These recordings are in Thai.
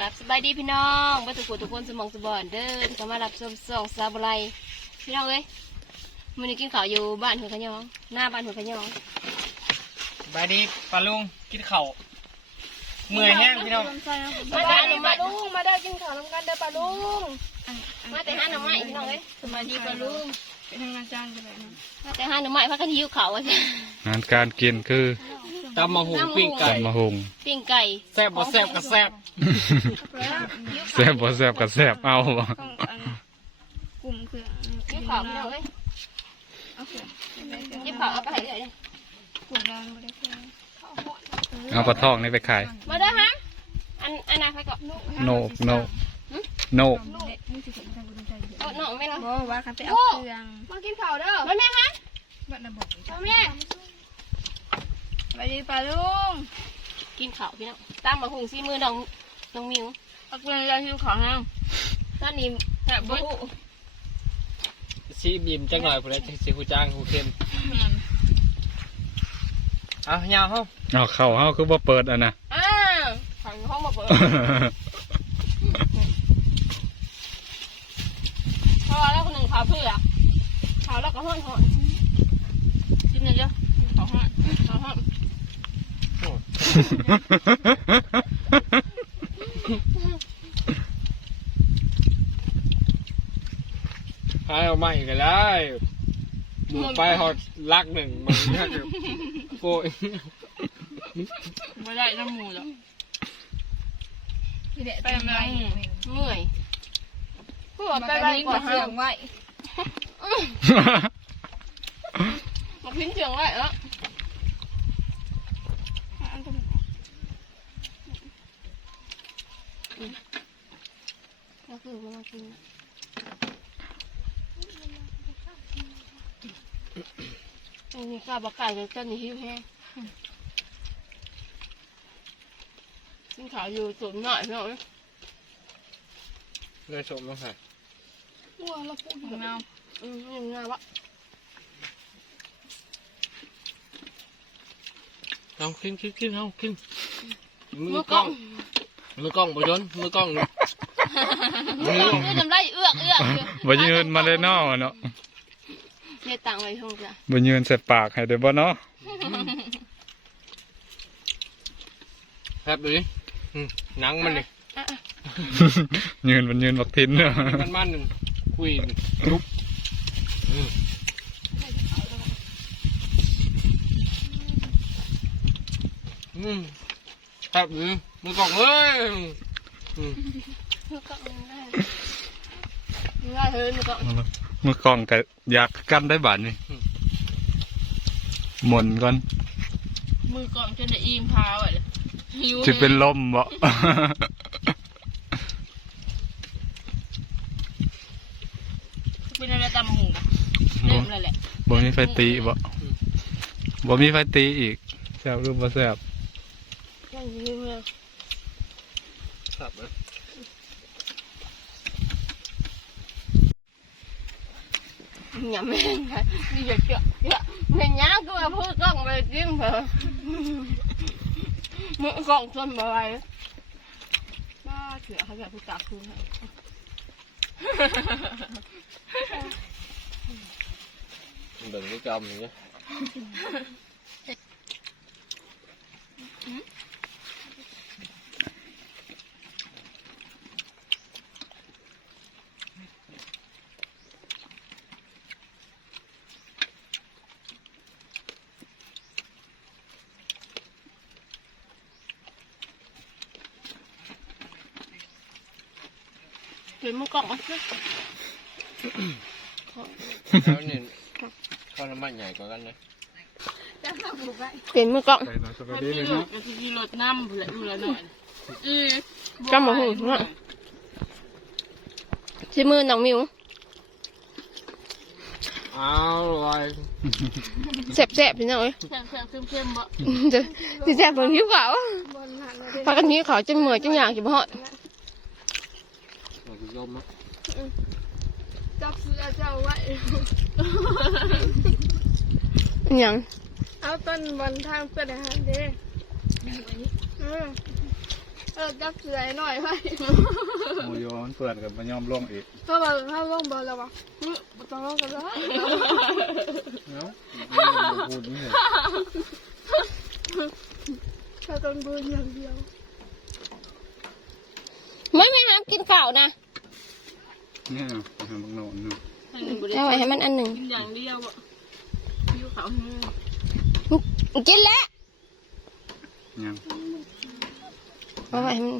กับสบายดีพี่น้องบ้านทุกคนทุกคนสมองสมบอนเดินเข้ามารับชมส่องซาบุไรพี่น้องเอ้ยมื้อนี้กินข้าวอยู่บ้านหัวขะยอง หน้าบ้านหัวขะยองบายดีปลาลุงกินเข่าวเมื่อยแห้งพี่น้องมาแต่หาหน่อไม้ลุงมาได้กินข้าวน้ำกันเด้อปลาลุงมาแต่หาหน่อไม้พี่น้องเอ้ยสบายดีปลาลุงเป็นทางอาจารย์กันเลยนะมาแต่หาหน่อไม้พักกันหิวข้าวอะงานการกินคือ ตำมะหูปิ้งไก่ ตำมะฮงปิ้งไก่แซ่บบ่แซ่บก็แซ่บแซ่บบ่แซ่บก็แซ่บเอาบ่ต้องอันกลุ่มคือหิวข้าวพี่น้องเอ้ยเอาเถอะหิวข้าวเอาไปให้เลยกลุ่มเราไม่ได้เพื่อนเอาปลาทองนี่ไปขาย มาเด้อฮะอันอันนั้นใครก็โนกโนกโนกมึงสิเห็นทางกูใจเย็นเอาน้องแม่เนาะบอกว่าคันไปเอาเครื่องมากินข้าวเด้อมาแม่ฮะบัดระบบมาแม่ สบายดีปลาลุงกินข้าวพี่น้องตามมาหุงซีมือน้องน้องมิวเอาเกลือเราหิวของแห้งตอนนี้แบบบุซีบีมจังหน่อยพุ่นแหละสิฮู้จ้างฮู้เข้มเอายาวเฮาเอาเข้าเฮาคือบ่เปิดอะนะอ่าขังห้องมาเปิดพอแล้วคนหนึ่งขาวเพื่อขาวแล้วก็ห้อนห้อนกินเยอะๆขาวห้อนขาวห้อน หายเอาใหม่ก็ได้หมูไปฮอดลักหนึ่งมันยากอยู่โอ้ยไม่ได้น้ำหมูหรอกไปทำไรเมื่อยเพื่อไปไปไว้ไว้ก่ก่ออนนเสื่อห้ามงไว้มาพิ้นเสียงไว้แล้วก็คือมันกินอันนี้ข้าวบะไก่เลยต้นนี้หิวแห้งกินข้าวอยู่สวนหน่อยพี่น้องเลยสมลงใส่หัวเราพูดของเราอืมยังไงวะเอาขึ้นขึ้นขึ้นเอาขึ้นมืมืออกกล้ล้อองงมือกล้องบ่ยนมือกล้อง นี่มือกล้องนี่ทำไรเอื้อกเอื้อกอยู่บ่ยืนมาเลยเนาะเนาะเนี่ยตังไว้ช่องจ้ะบ่ยืนใส่ปากให้ได้บ่เนาะแซ่บดูดิอืมหนังมันนี่อะอะยืนมันยืนบักทินเนาะมันมันๆคุยลุกอืมอืมแซ่บดูมือกล้องเอ้ยอืมมือกล้อ งได้ง่ายเฮ้ยมือกล้องมือกล้องก็อยากกันได้บาดนี่หมุนก่อน มือกล่องจนได้อิ่มพาไว้เลยหิวสิเป็นลมบ่เป็นอะไรตำหูนะเริ่มเลยแหละบ่มีไฟตีบ่บ่มีไฟตีอีกแซ่บหรือบ่แซ่บยังยืมเลยแซ่บเลย อย่าแม่งค่ะนี่อย่าเจาะเจาะแม่ย่าก็มาพูดกล้องไปจิ้มเถอะมือกล้องชนมาไว้บ้าเถื่อเขาอยากพูดจากคืนให้ เบิ่งที่จอมอย่าง เตียนมือกล้องอะแล้วนี่ข้าวน้ำมันใหญ่กว่ากันเลยเห็นมือกล้องไปเนาะสวัสมันดีมีเลยรเนาะถมันมีรถน้ำผู้ละผู้ลหน่อยอือจำมาหูเนาะชิมือน้องมิวเอาเลยแสบๆพี่น้องเอ้ยแซ่บแซ่บเค็มเค็มๆบ่ เดี๋ยวสิแสบเพิ่งหิวเขาวพากันหิวเขาวจนเมื่อยจนอยากจะบ่ฮอด ลมอะจับเสื้อเจ้าไว้อิหยังเอาต้นบนทางเพื่อนอาหารเด้อืมอจับเสือหน่อยไปหมูโยมันเปื่อนกับมันยอมล่วงอีกถ้าแบบถ้าล่องเบอร์แล้ววะบ่ต้องล่องกันแล้วเนาะพูดนี่ถ้าต้องเบอร์อย่างเดียว ไม่ไม่ห้ามกินข้าวนะ เนี่ยไปทางบางโนนเนาะให้หนึ่งบริเอาไว้ให้มันอันหนึ่งกินอย่างเดียวอะอยู่เขาหืมกินแล้วยังเอาไว้ให้มัน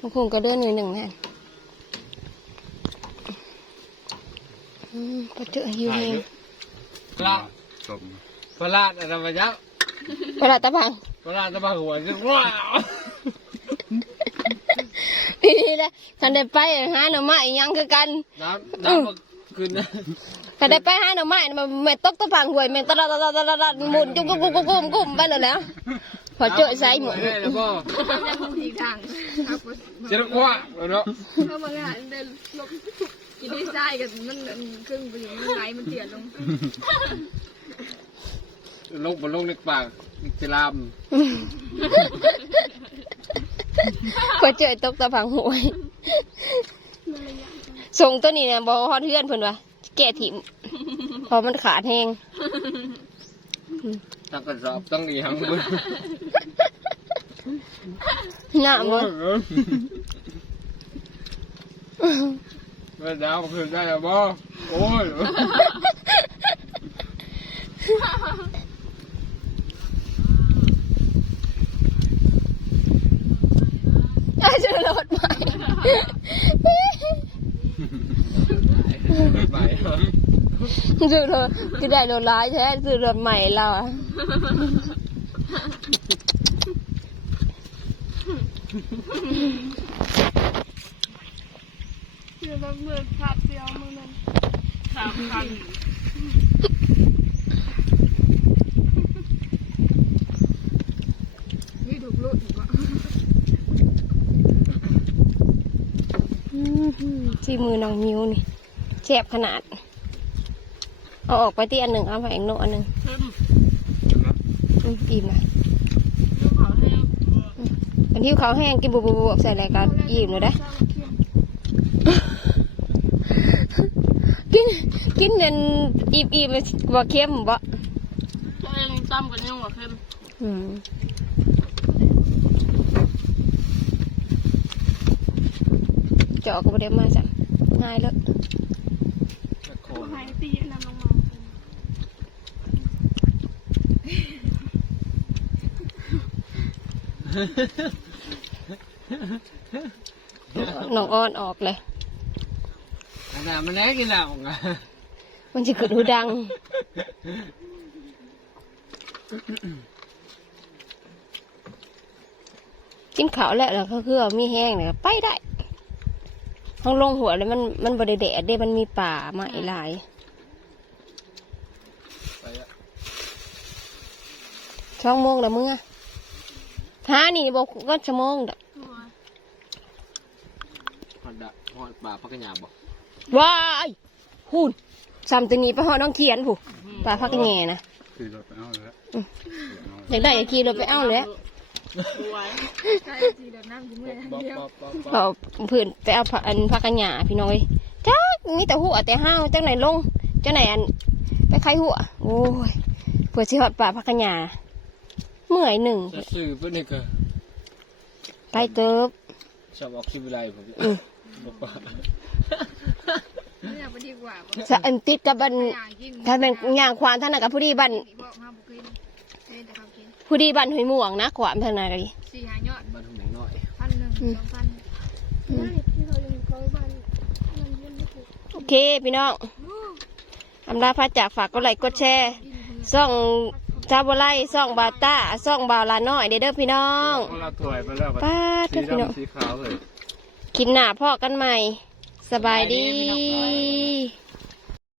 มันคงกระเดือนหน่อยหนึ่งแน่นอืมพอเจอหิวเองละจบพระราชอะไรมายักเวลาตะพังพระราชตะบังหัวจะว้าวพี่ นี่แหละคันได้ไปหาหน่อไม้อีหยังคือกัน น้ำน้ำมันขึ้นนะคันได้ไปหาหน่อไม้น่ะมันแม่ตกตะพังหวยแม่ตะละตะละตะละตะหมุนจุ๊บกุ๊บกุ๊บกุ๊บกุ๊บไปเลยแล้วพอเจอใส่หมดได้แล้วก็จะคงทีทางครับจะต้องว่าเนาะถ้าบางอย่างเดินลบกินที่ใต้กันมันครึ่งไปอยู่มันไหลมันเตียนลงลงบนลงในปากจะลาม พอเจอตกตะพังหวยส่งตัวนี้เนี่ยบอกฮอดเพื่อนเพิ่นว่าแก่ถิ่มเพอมันขาดแห้งตั้งกระสอบต้องอีหังมือหน้ามันเมื่อดาวคืนได้แล้วบ่โอ้ย อาจะรถใหม่ ไปซื้อรถจะได้รถร้ายใช่ซื้อรถใหม่เราอะคือแบบมือภาพเดียวมือนั้นสามพันถูกลุดอีกวะ ที่มือน้องมิวนี่แจ็บขนาด เอาออกไปที่อันหนึ่งเอาไปอีกโนอันหนึ่งเข้มอืมอิ่มนะอยู่เขาแห้งอันที่เขาวแห้งกินบุบบุบใส่อะไรกันอิ่มเลยได้อกินกินเนนอิ่มอิ่มบ่เค็มบ่ตัวเองตั้มกันยังว่าเข้มอืม จาะก็บ่ได้มาจ้ะง่ายเลยหายตีนั่นลงมาน้องอ้อนออกเลยขนาดมันแน่กินแล้วไงมันจะเกิดหูดัง กินข้าวแล้วแล้วเขาคือว่ามีแห้งเนี่ยไปได้ ห้องลงหัวเลยมันมันบริเดดเด้มันมีป่าไม้หลายไปอะช่องโมงแล้วมึงอะหานี่บอกก็ชั่วโมงดอกหอดดะหอดป่าพักกระหยาบอกว้ายหุ่นซ้ำตัวนี้ไปหอน้องเขียนผู้ป่าพักกันแง่นะคือรถไปเอาเลยละอยากได้อยากขี่รถไปเอาเลยสวยใช่ที เดียวน้ำจิ้มเลยบ๊อาพื้นไปเอาอันพักกันหยาพี่น้อยจ้ามีแต่หัวแต่ห้าวจังไหนลงจังไหนอันไปไข่หัวโอ้ยเผื่อสิหอดป่าพักกันหยาเมื่อยหนึ่งจะซื้อเพื่อนนี่ก็ไปเติบชอบออกคิวไรผมอืมบอกว่าสะอันติดกับบันถ้าเป็นย่างควานท่านน่ะกับผู้ดีบัน บอกมาบุกินเล่นแต่เขากินผู้ดีบันหอยม่วงนะขวามท่านน่ะกันดิสี่หายอดบ้านทุ่งไหนน้อยพันหนึ่งสองพันไม่ที่เขายังเขาบ้านมันเย็นไม่ถูกโอเคพี่น้องอำลาพาจากฝากกดไลค์กดแชร์ซ่องซาบไลซ่องบาต้าซ่องบาลาน้อยเด้อเด้อพี่น้องเราถวยไปแล้วป้าดสีเด้อพี่น้องดำสีขาวเลยกินหน้าพ่อกันใหม่ สบายดี